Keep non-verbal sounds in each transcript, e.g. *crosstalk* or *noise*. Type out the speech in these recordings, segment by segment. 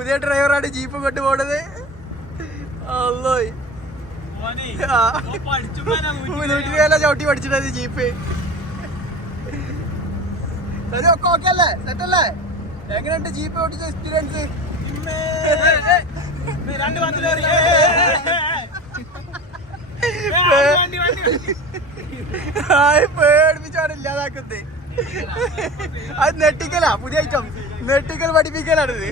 പുതിയ ഡ്രൈവറാണ് ജീപ്പ് കൊണ്ട് പോണത് അല്ലോ നൂറ്റി വേല ചവിട്ടി പഠിച്ചിട്ടത് ജീപ്പ്. ഒക്കെ ഓക്കെ അല്ലേ? സെറ്റ് അല്ലേ? എങ്ങനെയുണ്ട് ജീപ്പ് ഓടിച്ച എക്സ്പീരിയൻസ് പേടിപ്പിച്ചാണ് ഇല്ലാതാക്കുന്നത് അത് നെട്ടിക്കലാ പുതിയ ഐറ്റം നെട്ടിക്കൽ പഠിപ്പിക്കലാണിത്.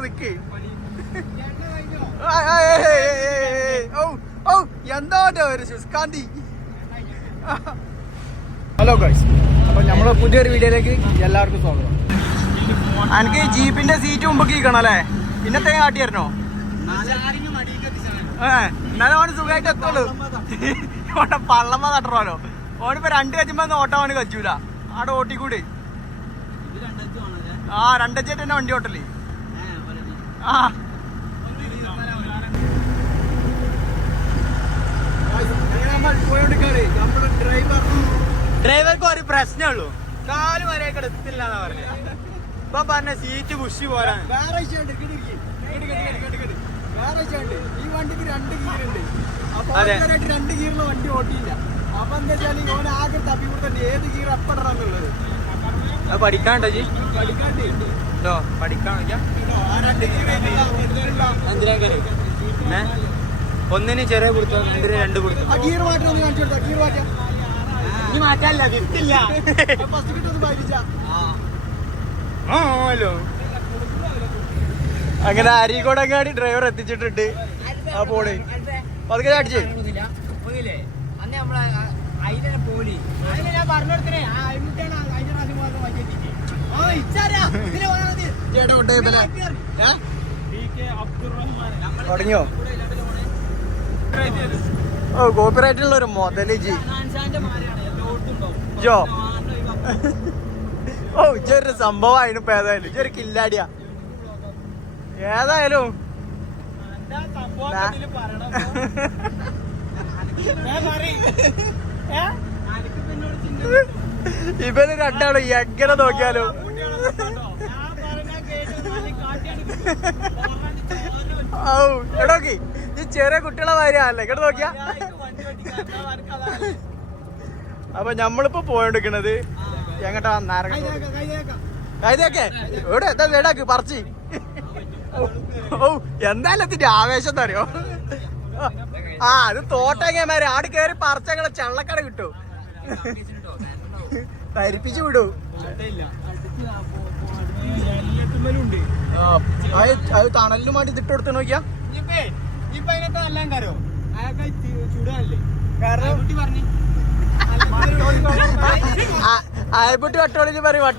നിക്ക് ഒരു ശുസ്കാന്തി ഹലോ ഗൈസ് അപ്പൊ നമ്മുടെ പുതിയൊരു വീഡിയോയിലേക്ക് എല്ലാവർക്കും സ്വാഗതം എനിക്ക് ജീപ്പിന്റെ സീറ്റ് മുമ്പ് കീക്കണം അല്ലേ പിന്നത്തെ കാട്ടി തരണോ ഏ എന്നാലും അവന് സുഖമായിട്ട് എത്തുള്ളൂ പള്ളമ്മ തട്ടണല്ലോ ഓടിപ്പോ രണ്ട് കച്ചുമ്പോ ഓട്ടം ആണ് കച്ചൂല ആടെ ഓട്ടിക്കൂടി ആ രണ്ടച്ചായിട്ട് തന്നെ വണ്ടി ഓട്ടല്ലേ? ആ. ഡ്രൈവർക്ക് ഒരു പ്രശ്നമുള്ളൂ കാൽ വരെ എടുത്തില്ല എന്നാ പറഞ്ഞത് ഇപ്പൊ പറഞ്ഞ സീറ്റ് പുഷി പോരാൻ ഈ വണ്ടിക്ക് രണ്ട് ഗിയർ ഉണ്ട്. അപ്പൊ രണ്ട് ഗീറിന് വണ്ടി ഓട്ടിയില്ല. അപ്പൊ എന്താ വെച്ചാൽ ഓൻ ആകെ തപ്പി കൊടുത്തിട്ട് ഏത് ഗിയർ എപ്പടണം എന്നുള്ളത്. പഠിക്കാണ്ടോ ജി പഠിക്കാണ്ട് ോ ഏ? ഒന്നിന് ചെറിയ കൊടുത്തോ എന്തിന് രണ്ട് കൊടുത്തു മാറ്റാല്ല തിരിച്ചില്ല ഹലോ. അങ്ങനെ അരീക്കോടങ്ങാടി ഡ്രൈവർ എത്തിച്ചിട്ടുണ്ട്. ആ പോളി. പതുക്കെ അടിച്ചേ. അന്നേ നമ്മളെ അതിനെ പോലി. അതിനെ ഞാൻ പറഞ്ഞു കൊടുത്തേ ആ അയിമുട്ടാണ് കഴിഞ്ഞ പ്രാവശ്യം പോയപ്പോ വണ്ടി എത്തിച്ച്. ഓ ഇച്ചാരാ ഇതിലെ പോണത് ചേട്ടാ കൊണ്ടേ പോലെ തുടങ്ങിയോ? ഓ കോപ്പിറൈറ്റ് ഉള്ള ഒരു മുതൽ ജി ജോ ഓ ഇച്ചൊരു സംഭവമായിരുന്നു ഇപ്പൊ ഏതായാലും. ഇച്ചൊരു കില്ലാടിയാ. ഏതായാലും? ഇവർ രണ്ടാളും എങ്ങനെ നോക്കിയാലും കുട്ടികളെ കേട്ടോ. ഞാൻ പറഞ്ഞ കേട്ട് നാല് കിട്ടും. ഔ എടോക്കി ഈ ചെറിയ കുട്ടികളെ മാതിരിയാണല്ലേ ഇങ്ങോട്ട് നോക്കിയാ. അപ്പൊ നമ്മളിപ്പോ പോയോണ്ടിരിക്കണത് എങ്ങട്ടാ നാരങ്ങ. ഇതൊക്കെ എവിടെ എന്താ വേടാക്ക് പറിച്ച് ഓ എന്തായാലും എത്തിന്റെ ആവേശം എന്താ അറിയോ ആ അത് തോട്ടങ്ങന്മാര് ആട് കയറി പറിച്ചങ്ങളെ ചള്ളക്കട കിട്ടും തരിപ്പിച്ചു വിടൂ. ആ, അത് തണലിനും വേണ്ടി ഇതിട്ട് കൊടുത്ത് നോക്കിയാ നല്ല അയാൾക്ക് ചൂടാനല്ലേ കാരണം കുട്ടി പറഞ്ഞു വട്ടോളിന് പറയും.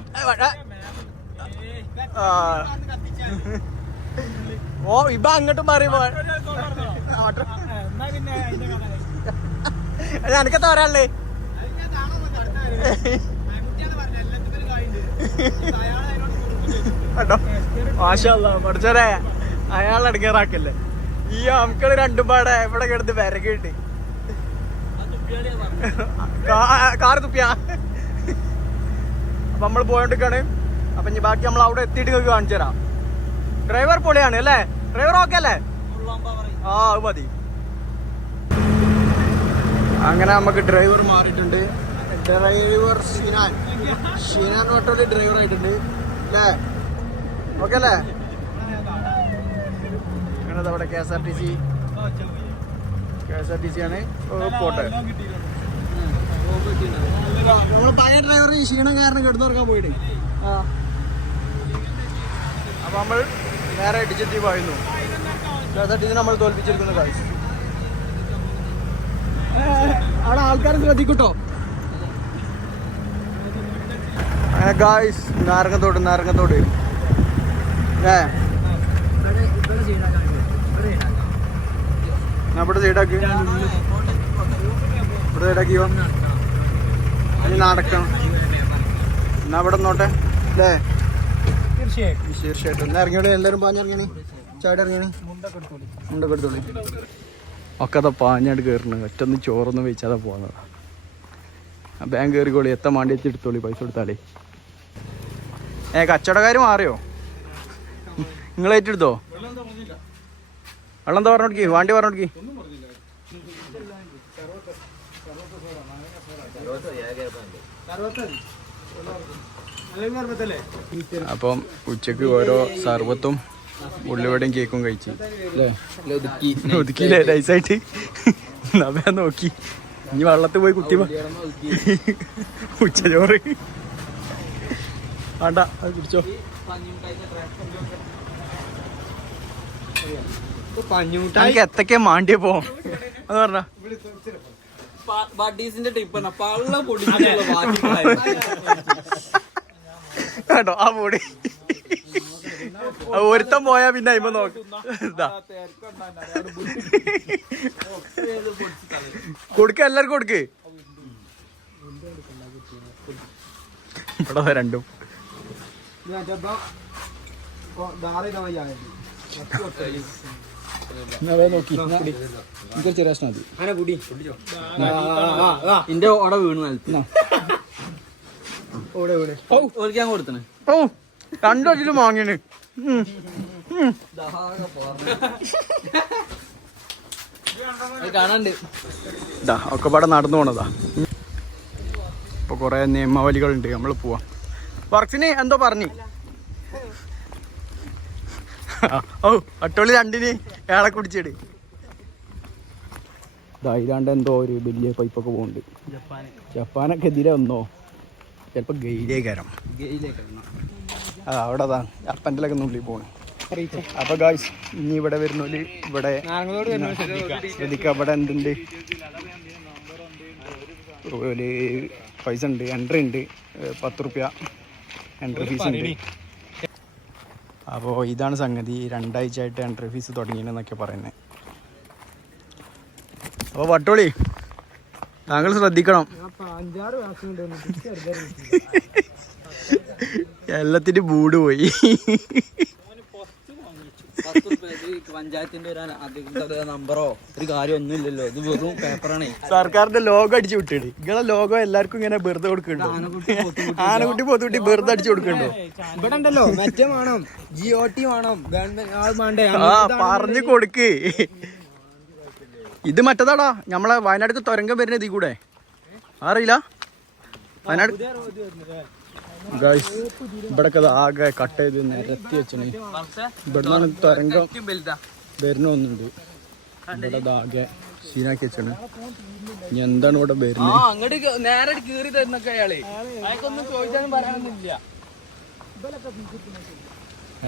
ഓ ഇപ്പൊ അങ്ങോട്ടും പറയുമ്പോ എനിക്ക് തോരാല്ലേ എനിക്കെത്താ കേട്ടോ മാഷല്ല പഠിച്ചോരെ അയാൾ ഇടങ്ങേറാക്കല്ലേ ഈ അമക്കൾ രണ്ടും പാടെ ഇവിടെ കിടന്ന് തുപ്പിയാളിയാ പറഞ്ഞത്. കാറ് തുപ്പിയാ? അപ്പൊ നമ്മൾ പോയോണ്ടിരിക്കാണ്. അപ്പൊ ഇനി ബാക്കി നമ്മൾ അവിടെ എത്തിയിട്ട് നിങ്ങൾക്ക് കാണിച്ചു തരാം. ഡ്രൈവർ പൊളിയാണ് അല്ലേ? ഡ്രൈവർ ഓക്കെ അല്ലേ. ആ അത് മതി. അങ്ങനെ നമുക്ക് ഡ്രൈവർ മാറിയിട്ടുണ്ട്. ഡ്രൈവർ ഷിനാൻ. ഷിനാൻ ഓട്ടോയിൽ ഡ്രൈവർ ആയിട്ടുണ്ട്. അല്ലേ? ഓക്കെ അല്ലേ അങ്ങനെ അവിടെ K S R T C. K S R T C ആണ്. പോട്ടെ. നമ്മൾ പഴയ ഡ്രൈവർ ഈ ക്ഷീണം കാരണം കിടന്നുറക്കാൻ പോയിട്ട്. ആ. അപ്പൊ നമ്മൾ നേരെ ഡിജിറ്റി പോയിരുന്നു K S R T C നമ്മൾ തോൽപ്പിച്ചിരിക്കുന്നു കാഴ്ച അവിടെ ആൾക്കാർ ശ്രദ്ധിക്കൂട്ടോ. അങ്ങനെ ഗായ്സ് നാരങ്ങത്തോട് നാരങ്ങത്തോട്. ഇവിടെ- സീഡാക്കാം. ഇവിടെ സൈഡാക്കി ഇവിടെ സൈഡാക്കിയോ ഇനി നടക്കണം. എന്നാ ഇവിടെ നോട്ടെ അല്ലേ തീർച്ചയായിട്ടും. തീർച്ചയായിട്ടും. എന്നാ ഇറങ്ങിയോളി എല്ലാവരും പാഞ്ഞിറങ്ങിയണി ചാടി ഇറങ്ങിയണി മുണ്ടൊക്കെ എടുത്തോളി. ഒക്കെ അതാ പാഞ്ഞാട് കയറണ ഒറ്റൊന്ന് ചോറൊന്നും വെച്ചാതെ പോകുന്നതാ ആ ബാങ്ക് കയറിക്കോളി എത്ര മാണ്ടി വെച്ച് എടുത്തോളി. പൈസ കൊടുത്താലേ. ഏ കച്ചവടക്കാർ മാറിയോ? നിങ്ങൾ ഏറ്റെടുത്തോ? വെള്ളം എന്താ പറഞ്ഞോടിക്ക്? വാണ്ടി പറഞ്ഞോടിക്ക്. അപ്പം ഉച്ചയ്ക്ക് ഓരോ സർബത്തും ഉള്ളിവടയും കേക്കും കഴിച്ച്. അല്ലേ? ഒതുക്കിയില്ലേ? നൈസായിട്ട്. നവ നോക്കി. ഇനി വെള്ളത്തിൽ പോയി കുട്ടി ഉച്ചചോറ് വേണ്ട അത് കുടിച്ചോ. എനിക്ക് എത്തൊക്കെ മാണ്ടിയ പോവും. അത് പറഞ്ഞ. ബഡീസിന്റെ ടിപ്പ് പള്ള പൊടിച്ചുള്ള ബാക്കി കേട്ടോ ആ പൊടി. ഒരുത്തം പോയാ പിന്നെ അയിമ നോക്ക. കൊടുക്ക എല്ലാവർക്കും കൊടുക്ക്. ഇവിടെ രണ്ടും. നോക്കി ചെറിയ പ്രശ്നം മതി ഓട വീണ് നിലത്ത് ഓടിക്കാൻ കൊടുത്തണേ. ഓ. കാണാണ്ട്. ഇതാ ഒക്കെ പാടെ നടന്നു പോണതാ. ഇപ്പൊ കൊറേ നിയമാവലികളുണ്ട് നമ്മൾ പോവാം. വർക്സിന് എന്തോ പറഞ്ഞു. ഓ അട്ടോളി രണ്ടിന് ഏളെ കുടിച്ചിട്. ഇതായിരാണ്ട് എന്തോ ഒരു വലിയ പൈപ്പൊക്കെ പോകുന്നുണ്ട് ജപ്പാനൊക്കെ എതിരെ വന്നോ? ചിലപ്പോ ഗെയിലേക്കാരം. ആ അവിടെ അതാ അപ്പന്റെലൊക്കെ ഉള്ളിൽ പോണ്. അപ്പൊ ഗായ്സ് ഇനി ഇവിടെ വരുന്നോൽ ഇവിടെ ശ്രദ്ധിക്കുക. ഇവിടെ എന്തുണ്ട്? ഒരു പൈസ ഉണ്ട് എൻട്രി ഉണ്ട് പത്ത് റുപ്യ. എൻട്രി ഫീസ് ഉണ്ട്. അപ്പോൾ ഇതാണ് സംഗതി. രണ്ടാഴ്ച ആയിട്ട് എൻട്രി ഫീസ് തുടങ്ങിയെന്നൊക്കെ പറയുന്നത്. അപ്പോൾ വട്ടോളി താങ്കൾ ശ്രദ്ധിക്കണം. എല്ലാത്തിന്റെ ബൂട് പോയി. പഞ്ചായത്തിന്റെ ഒരു അധികൃതരുടെ നമ്പറോ ഒരു കാര്യം ഒന്നും ഇല്ലല്ലോ. ഇത് വെറും പേപ്പറാണ്. സർക്കാരിന്റെ ലോഗോ അടിച്ചു വിട്ടിട് നിങ്ങളെ ലോഗോ എല്ലാവർക്കും ഇങ്ങനെ വെറുതെ കൊടുക്കണ്ടോ? ആനക്കുട്ടി പൊത്തുകുട്ടി *laughs* വെറുതെ അടിച്ചു കൊടുക്കണ്ടോ? ഇവിടെ ഉണ്ടല്ലോ. മറ്റേ വേണം. ജിയോ ടി വേണം. ഗവൺമെന്റ് ആൾ വേണ്ടേ? പറഞ്ഞു കൊടുക്ക്. ഇത് മറ്റതാടാ? നമ്മളെ വയനാട്ടിൽ തുരങ്കം വരുന്ന ഇതിൽ കൂടെ അറിയില്ല വയനാട് ഗൈസ് ഇവിടെ ആകെ കട്ട് ചെയ്ത് നിരത്തി വെച്ചാണ് ഇവിടെ തരംഗം വരണമെന്നുണ്ട് ഇവിടെ ആകെ സീനാക്കി വെച്ചാണ് ഇനി എന്താണ് ഇവിടെ വരുന്നത് അങ്ങോട്ട് നേരെ കീറി തരുന്നൊക്കെ അയാളെ. അയാൾക്കൊന്നും ചോദിച്ചാലും പറയാനൊന്നുമില്ല.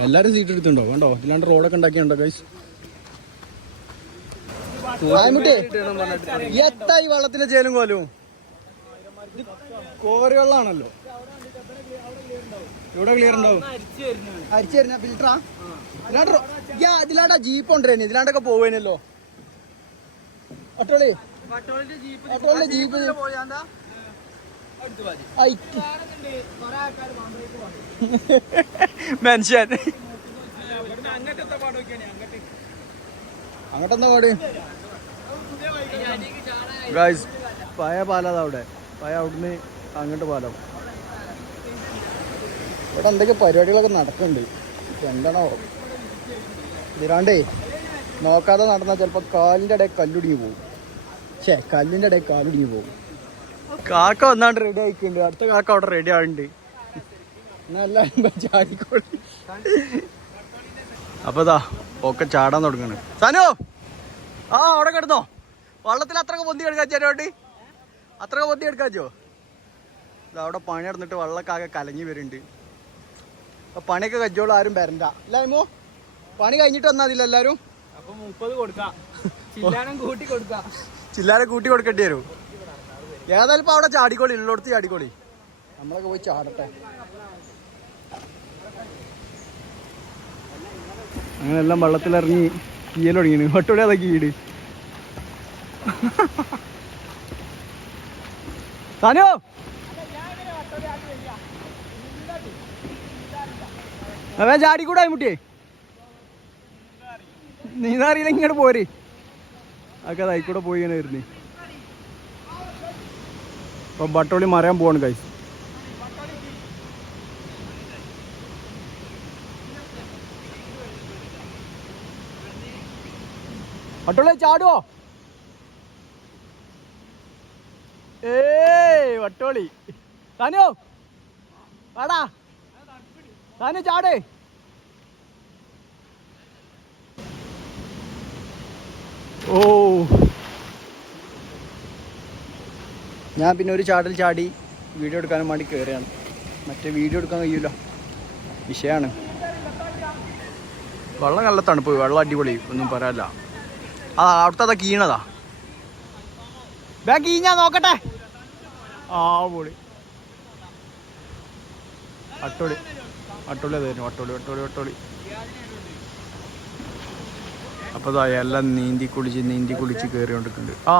എല്ലാരും സീറ്റ് എടുത്തുണ്ടോ വേണ്ടോ ഇല്ലാണ്ട് റോഡൊക്കെ ഉണ്ടാക്കിയുണ്ടോ ഗൈസ് എത്തായി വള്ളത്തിന്റെ ചേലും കോലും? കോരി വെള്ളാണല്ലോ ഇവിടെ ക്ലിയർ ഉണ്ടാവും. അരിച്ചു തരുന്ന ഫിൽറ്ററാ ഇതിലാണ്ട് ജീപ്പ് കൊണ്ടുവരുന്നു. ഇതിലാണ്ടൊക്കെ പോവേനല്ലോ. ഒട്ടോളി അട്ടോളിന്റെ ജീപ്പ് മനുഷ്യൻ. അങ്ങോട്ടെന്താ പാട്? പഴയ പാലാതാ അവിടെ. പഴയ അവിടുന്ന് അങ്ങോട്ട് പാലം. ഇവിടെ എന്തൊക്കെ പരിപാടികളൊക്കെ നടക്കുന്നുണ്ട്? എന്താണോ ഇതിരാണ്ടേ നോക്കാതെ നടന്നാൽ ചിലപ്പോൾ കാലിന്റെ ഇടയിൽ കല്ലുടിഞ്ഞു പോകും. ഛേ കല്ലിന്റെ ഇടയിൽ കാലുടിഞ്ഞു പോകും. കാക്ക വന്നാണ്ട് റെഡി ആയിക്കുന്നുണ്ട് അടുത്ത കാക്ക അവിടെ റെഡി ആവുന്നുണ്ട് നല്ല ചാടിക്കോളി. അപ്പൊ ഇതാ ഒക്കെ ചാടാൻ തുടങ്ങണ്. സനു! ആ അവിടെ കിടന്നോ. വള്ളത്തിൽ അത്രയ്ക്ക് പൊന്തി കിടക്കാൻ ചേരോട്ട് അത്രയ്ക്ക് പൊന്തി എടുക്കാച്ചോ? ഇത് അവിടെ പണി നടന്നിട്ട് വെള്ളക്കാകെ ആകെ കലങ്ങി വരുന്നുണ്ട്. അപ്പൊ പണിയൊക്കെ കജ്ജോളം ആരും വരണ്ട. അല്ലായ്മോ പണി കഴിഞ്ഞിട്ട് വന്നാൽ അതില്ല എല്ലാരും? അപ്പൊ മുപ്പത് കൊടുക്കാം. ചില്ലാനം കൂട്ടി കൊടുക്കാം. ചില്ലാരെ കൂട്ടി കൊടുക്കേണ്ടി വരും. ഏതായാലും ഇപ്പൊ അവിടെ ചാടിക്കോളി ഉള്ളിടത്ത് ചാടിക്കോളി. നമ്മളൊക്കെ പോയി ചാടട്ടെ. അങ്ങനെ എല്ലാം വെള്ളത്തിലിറങ്ങി കീയൽ വട്ടോടെ അതൊക്കെ ഈട് കീട്? തനു അവൻ ചാടിക്കൂടെ മുട്ടിയേ നീന്താറിയില്ല ഇങ്ങോട്ട് പോര്. അതൊക്കെ അതായിക്കൂടെ പോയി ഇങ്ങനെ വരുന്നേ. ഇപ്പം ബട്ടോളി മറയാൻ പോവാണ് കൈസ് ബട്ടോളി ചാടുവോ? വട്ടോളി. താനോ വാടാ. താനു ചാടേ. ഓ. ഞാൻ പിന്നെ ഒരു ചാടൽ ചാടി വീഡിയോ എടുക്കാനും വേണ്ടി കയറിയാണ് മറ്റേ വീഡിയോ എടുക്കാൻ കഴിയൂല. വിഷയമാണ് വെള്ളം നല്ല തണുപ്പ് വെള്ളം അടിപൊളി ഒന്നും പറയാനില്ല. അതാ അവിടുത്തെ അതാ കീണതാ. ബാ കീഞ്ഞാ നോക്കട്ടെ. ആ പൊളി. അട്ടോളി. അട്ടോളി അതായിരുന്നു അട്ടോളി അട്ടോളി അട്ടോളി. അപ്പോൾ എല്ലാം നീന്തി കുളിച്ച് നീന്തി കുളിച്ച് കയറിക്കൊണ്ടിരിക്കുന്നുണ്ട് ആ.